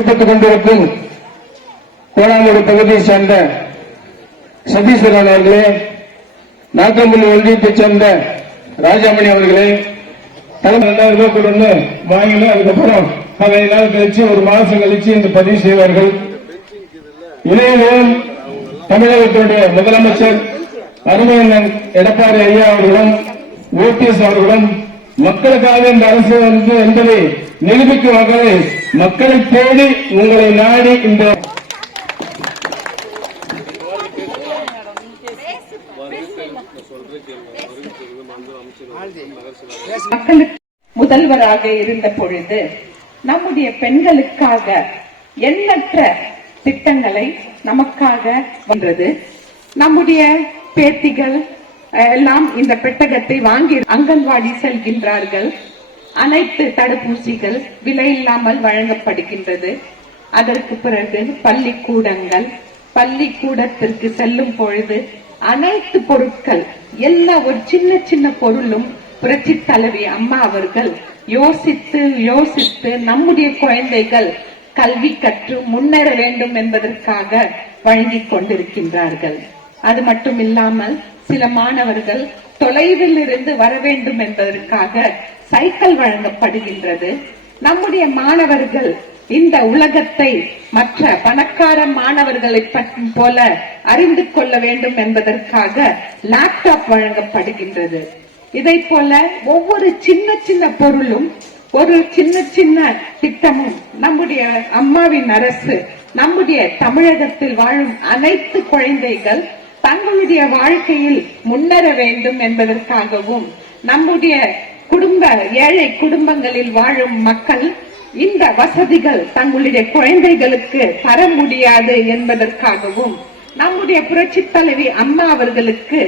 செயல்பட்டுக் கொண்டிருக்கும் கோலாங்குடி பகுதியை சேர்ந்த சதீஸ்வரன் அவர்களே, நாக்கம்பள்ளி ஒன்றியத்தைச் சேர்ந்த ராஜாமணி அவர்களே, தலைமை 2000 ரூபாய் கொடுத்து வாங்கினோம். அதுக்கப்புறம் 15 நாள் கழிச்சு ஒரு மாசம் கழிச்சு இந்த பதிவு செய்வார்கள். இதையும் தமிழகத்தினுடைய முதலமைச்சர் அருமையண்ணன் எடப்பாடி ஐயா அவர்களும் ஓபிஎஸ் அவர்களும் மக்களுக்காக இந்த அரசு வந்து என்பதை நிரூபிக்கும் வகையில் மக்களை தேடி உங்களை நாடி இந்த மக்களுக்கு முதல்வராக இருந்த பொழுது நம்முடைய பெண்களுக்காக எண்ணற்ற திட்டங்களை நமக்காக வந்தது. நம்முடைய பேத்திகள் எல்லாம் இந்த பெட்டகத்தை வாங்கி அங்கன்வாடி செல்கின்றார்கள். அனைத்து தடுப்பூசிகள் விலையில்லாமல் வழங்கப்படுகின்றது. அதற்கு பிறகு பள்ளிக்கூடத்திற்கு செல்லும் பொழுது அனைத்து பொருட்கள் எல்லா ஒரு சின்ன சின்ன பொருளும் புரட்சி தலைவி அம்மா அவர்கள் யோசித்து நம்முடைய குழந்தைகள் கல்வி கற்று முன்னேற வேண்டும் என்பதற்காக வழங்கிக் கொண்டிருக்கின்றார்கள். அது மட்டும் இல்லாமல் சில மாணவர்கள் தொலைவில் இருந்து வர வேண்டும் என்பதற்காக சைக்கிள் வழங்கப்படுகின்றது. நம்முடைய மாணவர்கள் இந்த உலகத்தை மற்ற பணக்கார மாணவர்களை போல அறிந்து கொள்ள வேண்டும் என்பதற்காக லேப்டாப் வழங்கப்படுகின்றது. இதை போல ஒவ்வொரு சின்ன சின்ன பொருளும் ஒரு சின்ன சின்ன திட்டமும் நம்முடைய அம்மாவின் அரசு நம்முடைய தமிழகத்தில் வாழும் அனைத்து குழந்தைகள் தங்களுடைய வாழ்க்கையில் முன்னேற வேண்டும் என்பதற்காகவும் நம்முடைய ஏழை குடும்பங்களில் வாழும் மக்கள் இந்த வசதிகள் தங்களுடைய குழந்தைகளுக்கு தர முடியாது என்பதற்காகவும் நம்முடைய புரட்சி தலைவி அம்மா அவர்களுக்கு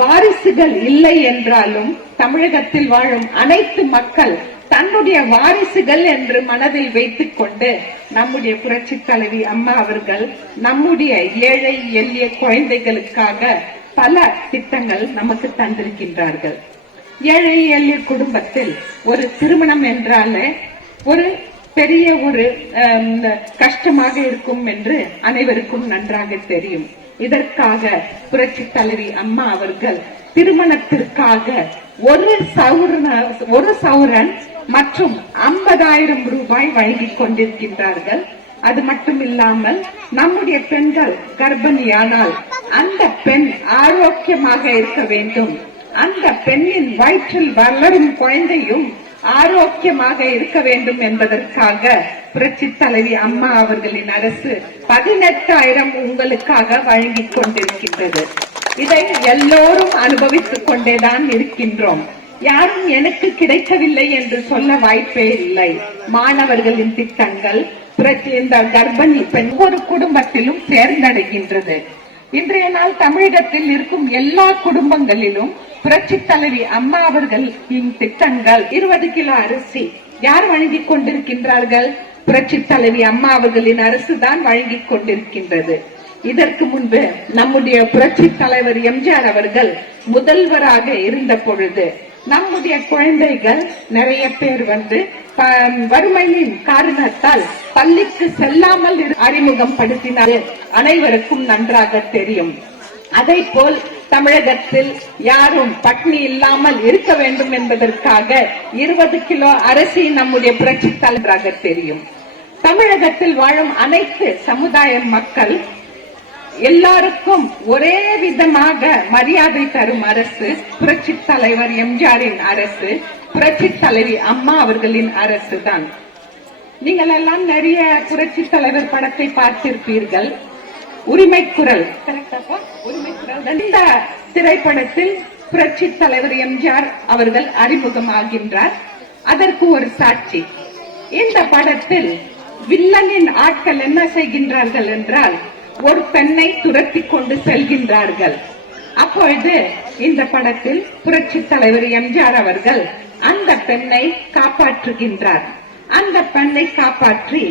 வாரிசுகள் இல்லை என்றாலும் தமிழகத்தில் வாழும் அனைத்து மக்கள் தன்னுடைய வாரிசுகள் என்று மனதில் வைத்துக் கொண்டு நம்முடைய புரட்சி தலைவி அம்மா அவர்கள் நம்முடைய ஏழை எளிய குழந்தைகளுக்காக பல திட்டங்கள் நமக்கு தந்திருக்கின்றார்கள். ஏழை எளிய குடும்பத்தில் ஒரு திருமணம் என்றாலே ஒரு பெரிய ஒரு கஷ்டமாக இருக்கும் என்று அனைவருக்கும் நன்றாக தெரியும். இதற்காக புரட்சி தலைவி அம்மா அவர்கள் திருமணத்திற்காக ஒரு சௌரன் மற்றும் 50,000 ரூபாய் வழங்கிக் கொண்டிருக்கின்றார்கள். அது மட்டும் இல்லாமல் நம்முடைய பெண்கள் கர்ப்பிணியானால் அந்த பெண் ஆரோக்கியமாக இருக்க வேண்டும், அந்த பெண்ணின் வயிற்றில் வளரும் குழந்தையும் ஆரோக்கியமாக இருக்க வேண்டும் என்பதற்காக புரட்சி தலைவி அம்மா அவர்களின் அரசு 18,000 உங்களுக்காக வழங்கிக் கொண்டிருக்கின்றது. இதை எல்லோரும் அனுபவித்துக் கொண்டேதான் இருக்கின்றோம். யாரும் எனக்கு கிடைக்கவில்லை என்று சொல்ல வாய்ப்பே இல்லை. மாணவர்களின் திட்டங்கள் இந்த கர்ப்பிணி பெண் ஒரு குடும்பத்திலும் சேர்ந்தடைகின்றது. இன்றைய நாள் தமிழகத்தில் இருக்கும் எல்லா குடும்பங்களிலும் புரட்சி தலைவி அம்மா அவர்களின் திட்டங்கள் 20 கிலோ அரிசி யார் வழங்கிக் கொண்டிருக்கின்றார்கள்? புரட்சி தலைவி அம்மா அவர்களின் அரசு தான் வழங்கிக் கொண்டிருக்கின்றது. இதற்கு முன்பு நம்முடைய புரட்சி தலைவர் எம்ஜிஆர் அவர்கள் முதல்வராக இருந்த பொழுது நம்முடைய குழந்தைகள் நிறைய பேர் வறுமையின் காரணத்தால் பள்ளிக்கு செல்லாமல் அறிமுகம் படுத்தினார். அனைவருக்கும் நன்றாக தெரியும். அதை போல் தமிழகத்தில் யாரும் பட்னி இல்லாமல் இருக்க வேண்டும் என்பதற்காக 20 கிலோ அரிசி நம்முடைய புரட்சி தலைவராக தெரியும். தமிழகத்தில் வாழும் அனைத்து சமுதாய மக்கள் எல்லாருக்கும் ஒரே விதமாக மரியாதை தரும் அரசு புரட்சி தலைவர் எம்ஜிஆரின் அரசு, புரட்சி தலைவி அம்மா அவர்களின் அரசு தான். நீங்கள் எல்லாம் நிறைய புரட்சி தலைவர் படத்தை பார்த்திருப்பீர்கள். உரிமை குரல் இந்த திரைப்படத்தில் புரட்சி தலைவர் எம்ஜிஆர் அவர்கள் அறிமுகமாகின்றார். அதற்கு ஒரு சாட்சி. இந்த படத்தில் வில்லனின் ஆட்கள் என்ன செய்கின்றார்கள் என்றால் ஒரு பெண்ணை துரத்தி கொண்டு செல்கின்றார்கள். அப்பொழுது இந்த படத்தில் புரட்சி தலைவர் எம்ஜிஆர் அவர்கள் அந்த பெண்ணை காப்பாற்றுகின்றார். அந்த பெண்ணை காப்பாற்றி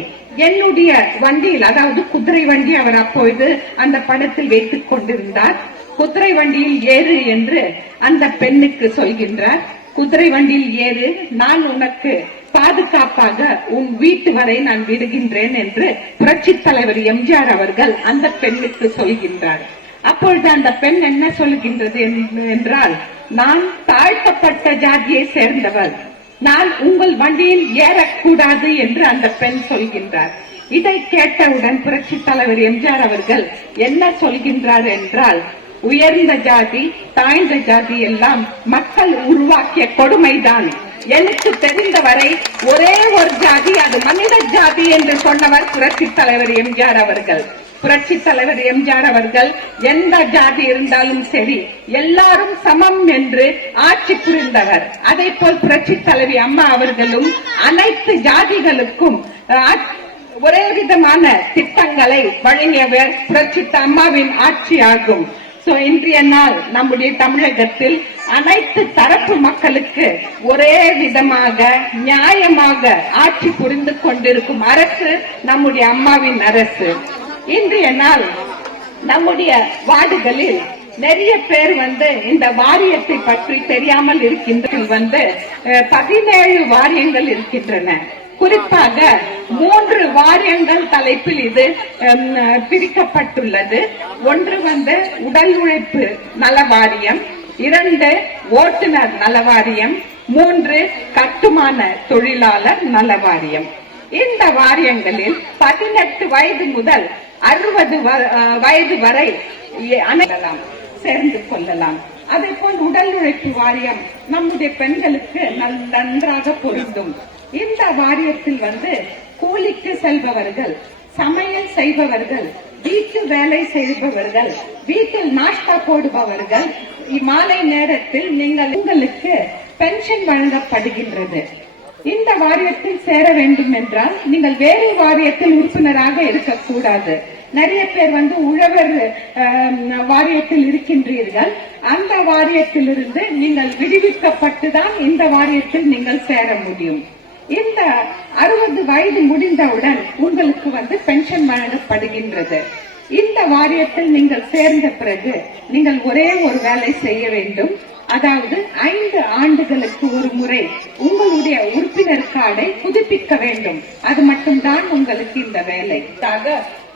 என்னுடைய வண்டியில், அதாவது குதிரை வண்டி அவர் அப்பொழுது அந்த படத்தில் வைத்துக் கொண்டிருந்தார். குதிரை வண்டியில் ஏறு என்று அந்த பெண்ணுக்கு சொல்கின்றார். குதிரை வண்டியில் ஏறு, நான் உனக்கு பாதுகாப்பாக உன் வீட்டு வரை நான் விடுகின்றேன் என்று புரட்சி தலைவர் எம்ஜிஆர் அவர்கள் அந்த பெண்ணுக்கு சொல்கின்றார். அப்பொழுது அந்த பெண் என்ன சொல்கின்றது என்றால், நான் தாழ்த்தப்பட்ட ஜாதியை சேர்ந்தவள், நான் உங்கள் வண்டியில் ஏறக்கூடாது என்று அந்த பெண் சொல்கின்றார். இதை கேட்டவுடன் புரட்சி தலைவர் எம்ஜிஆர் அவர்கள் என்ன சொல்கின்றார் என்றால், உயர்ந்த ஜாதி தாழ்ந்த ஜாதி எல்லாம் மக்கள் உருவாக்கிய கொடுமைதான். எனக்கு தெரிந்தவரை ஒரே ஒரு ஜாதி, அது மனித ஜாதி என்று சொன்னவர் புரட்சி தலைவர் எம்ஜிஆர் அவர்கள். புரட்சி தலைவர் எம்ஜிஆர் அவர்கள் எந்த ஜாதி இருந்தாலும் சரி எல்லாரும் சமம் என்று ஆட்சி புரிந்தவர். அதே போல் புரட்சி தலைவி அம்மா அவர்களும் அனைத்து ஜாதிகளுக்கும் ஒரே விதமான திட்டங்களை வழங்கியவர் புரட்சி அம்மாவின் ஆட்சி ஆகும். இன்றைய நாள் நம்முடைய தமிழகத்தில் அனைத்து தரப்பு மக்களுக்கு ஒரே விதமாக நியாயமாக ஆட்சி புரிந்து கொண்டிருக்கும் அரசு நம்முடைய அம்மாவின் அரசு. இன்றைய நாள் நம்முடைய வார்டுகளில் நிறைய பேர் இந்த வாரியத்தை பற்றி தெரியாமல் இருக்கின்ற 17 வாரியங்கள் இருக்கின்றன. குறிப்பாக 3 வாரியங்கள் தலைப்பில் இது பிரிக்கப்பட்டுள்ளது. ஒன்று உடல் உழைப்பு நல வாரியம், 2 ஓட்டுநர் நல வாரியம், 3 கட்டுமான தொழிலாளர் நல வாரியம். இந்த வாரியங்களில் 18 வயது முதல் 60 வயது வரை அனைவரும் சேர்ந்து கொள்ளலாம். அதே போல் உடல் உழைப்பு வாரியம் நம்முடைய பெண்களுக்கு நன்றாக பொருந்தும். இந்த வாரியத்தில் கூலிக்கு செல்பவர்கள், சமையல் செய்பவர்கள், வீட்டு வேலை செய்பவர்கள், வீட்டில் நாஷ்டா போடுபவர்கள் மாலை நேரத்தில் உங்களுக்கு பென்ஷன் வழங்கப்படுகின்றது. இந்த வாரியத்தில் சேர வேண்டும் என்றால் நீங்கள் வேறு வாரியத்தில் உறுப்பினராக இருக்கக்கூடாது. நிறைய பேர் உழவர் வாரியத்தில் இருக்கின்றீர்கள். அந்த வாரியத்திலிருந்து நீங்கள் விடுவிக்கப்பட்டுதான் இந்த வாரியத்தில் நீங்கள் சேர முடியும். இந்த 60 வயது முடிந்தவுடன் உங்களுக்கு பென்ஷன் வழங்கப்படுகின்றது. இந்த வாரியத்தில் நீங்கள் சேர்ந்த பிறகு நீங்கள் ஒரே ஒரு வேலை செய்ய வேண்டும். அதாவது 5 ஆண்டுகளுக்கு ஒரு முறை உங்களுடைய உறுப்பினர் கார்டை புதுப்பிக்க வேண்டும். அது மட்டும்தான் உங்களுக்கு இந்த வேலை.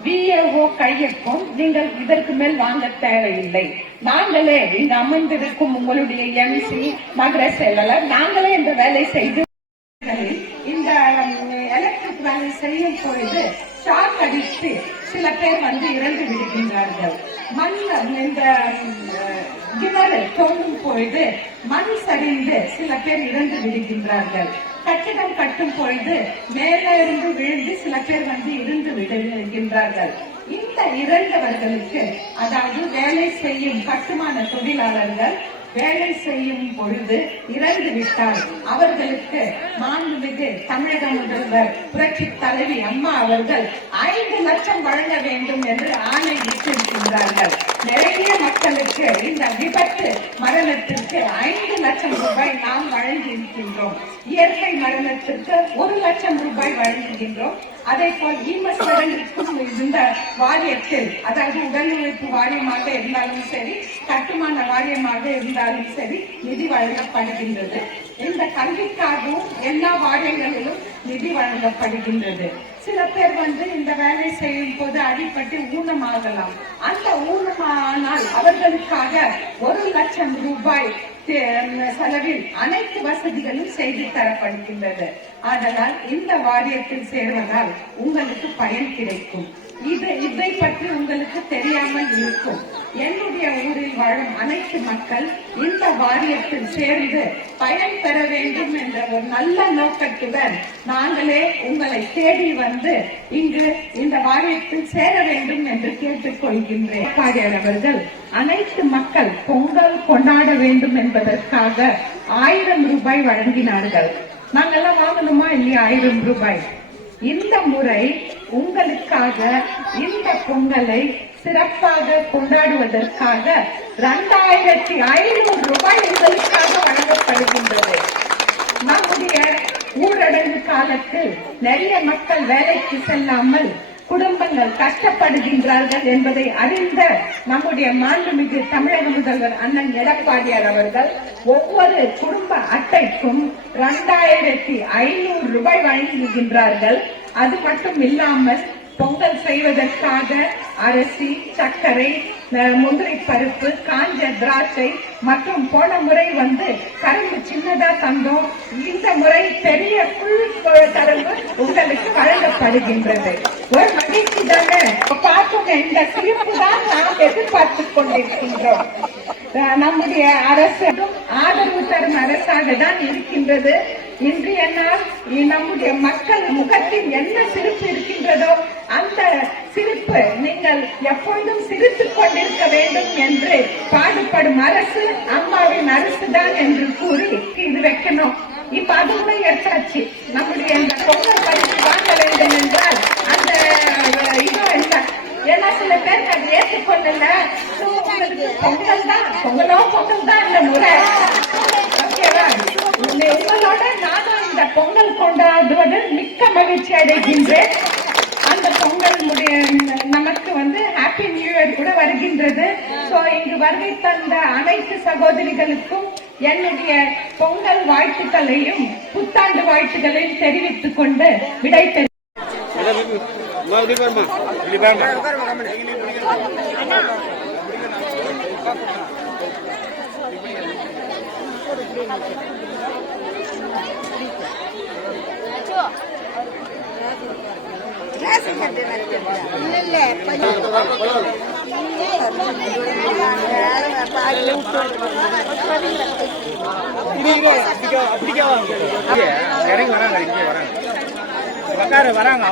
VAO கையொப்பம் நீங்கள் இதற்கு மேல் வாங்க தேவையில்லை. நாங்களே இங்கு அமர்ந்திருக்கும் உங்களுடைய MC நகர செயலாளர் நாங்களே இந்த வேலை செய்து இந்த எலக்ட்ரிக் வேலை செய்யும் பொழுது ஷாக் அடித்து சில பேர் இறந்து விடுகின்றார்கள். மண் இந்த கிணறு தோண்டும் பொழுது மண் சரிந்து சில பேர் இறந்து விடுகின்றார்கள். கட்டிடம் கட்டும் பொழுது மேலே இருந்து விழுந்து சில பேர் இருந்து விடுகின்றார்கள். இந்த இறந்தவர்களுக்கு, அதாவது வேலை செய்யும் கட்டுமான தொழிலாளர்கள் வேலை செய்யும் பொழுது இறந்து விட்டால் அவர்களுக்கு மாண்புமிகு தமிழக முதல்வர் புரட்சி தலைவி அம்மா அவர்கள் 5 லட்சம் வழங்க வேண்டும் என்று ஆணை இட்டிருக்கின்றார்கள். நிறைய மக்களுக்கு இந்த விபத்து மரணத்திற்கு 5 லட்சம் ரூபாய் நாம் வழங்கி இருக்கின்றோம். இயற்கை மரணத்திற்கு 1 லட்சம் ரூபாய் வழங்குகின்றோம். அதே போல் ஈமஸ்வரனுக்கும் இந்த வாரியத்தில், அதாவது உடல் உழைப்பு வாரியமாக இருந்தாலும் சரி, கட்டுமான வாரியமாக இருந்தாலும் சரி, நிதி வழங்கப்படுகின்றது. இந்த கல்விக்காகவும் எல்லா வாரியங்களிலும் நிதி வழங்கப்படுகின்றது. சில பேர் இந்த வேலை செய்யும் போது அடிப்பட்டு ஊனமாகலாம். அந்த ஊனமானால் அவர்களுக்காக 1 லட்சம் ரூபாய் செலவில் அனைத்து வசதிகளும் செய்து தரப்படுகின்றது. அதனால் இந்த வாரியத்தில் சேர்வதால் உங்களுக்கு பயன் கிடைக்கும். இதை பற்றி உங்களுக்கு தெரியாமல் இருக்கும். என்னுடைய ஊரில் வாழும் அனைத்து மக்கள் இந்த வாரியத்தில் சேர்ந்து பயன் பெற வேண்டும் என்ற ஒரு நல்ல நோக்கத்துடன் நாங்களே உங்களை தேடி இங்கு இந்த வாரியத்தில் சேர வேண்டும் என்று கேட்டுக் கொள்கின்றேன். அவர்கள் அனைத்து மக்கள் பொங்கல் கொண்டாட வேண்டும் என்பதற்காக 1000 ரூபாய் வழங்கினார்கள். நாங்கெல்லாம் வாங்கணுமா இல்லையா 1000 ரூபாய்? இந்த முறை உங்களுக்காக இந்த பொங்கலை சிறப்பாக கொண்டாடுவதற்காக 2500 ரூபாய் உங்களுக்காக வழங்கப்படுகின்றது. நம்முடைய ஊரடங்கு காலத்தில் நிறைய மக்கள் வேலைக்கு செல்லாமல் குடும்பங்கள் கஷ்டப்படுகின்றார்கள் என்பதை அறிந்த நம்முடைய மாண்புமிகு தமிழக முதல்வர் அண்ணன் எடப்பாடியார் அவர்கள் ஒவ்வொரு குடும்ப அட்டைக்கும் 2500 ரூபாய் வழங்குகின்றார்கள். அது மட்டும் இல்லாமல் பொங்கல் செய்வதற்காக அரிசி, சர்க்கரை, முந்திரி பருப்பு, காஞ்ச திராட்சை மற்றும் போன முறை கரும்பு சின்னதா தந்தோம். இந்த முறை பெரிய கரும்பு உங்களுக்கு வழங்கப்படுகின்றது. ஒரு மகிழ்ச்சி தானே பார்த்துங்க. இந்த சிரிப்பு தான் நாம் எதிர்பார்த்துக் கொண்டிருக்கின்றோம். நம்முடைய அரசு ஆதரவு தரும் அரசாக தான் இருக்கின்றது. இன்றைய நாள் நம்முடைய மக்கள் முகத்தில் என்ன சிரிப்பு இருக்கின்றதோ அந்த சிரிப்பு நீங்கள் எப்பொழுதும் சிரித்துக் கொண்டிருக்க வேண்டும் என்று பாடுபடும் அரசு அம்மாவின் அரசு தான் என்று கூறி இது வைக்கணும். இப்ப அது கூட எடுத்தாச்சு. நம்முடைய இந்த பொங்கல் பரிசு வாங்க வேண்டும் என்றால் அந்த இதுவும் இல்லை. ஏன்னா சில பேருக்கு அது ஏற்றுக்கொள்ளல. உங்களுக்கு பொங்கல் தான் பொங்கல் தான் இந்த முறை. ஓகேவா? உங்களோட நானும் இந்த பொங்கல் கொண்டாடுவதில் மிக்க மகிழ்ச்சி அடைகின்றேன். அந்த பொங்கல் நமக்கு ஹாப்பி நியூ இயர் கூட வருகின்றது. சோ இங்கு வருகை தந்த அனைத்து சகோதரிகளுக்கும் என்னுடைய பொங்கல் வாழ்த்துக்களையும் புத்தாண்டு வாழ்த்துக்களையும் தெரிவித்துக் கொண்டு விடை வராங்க.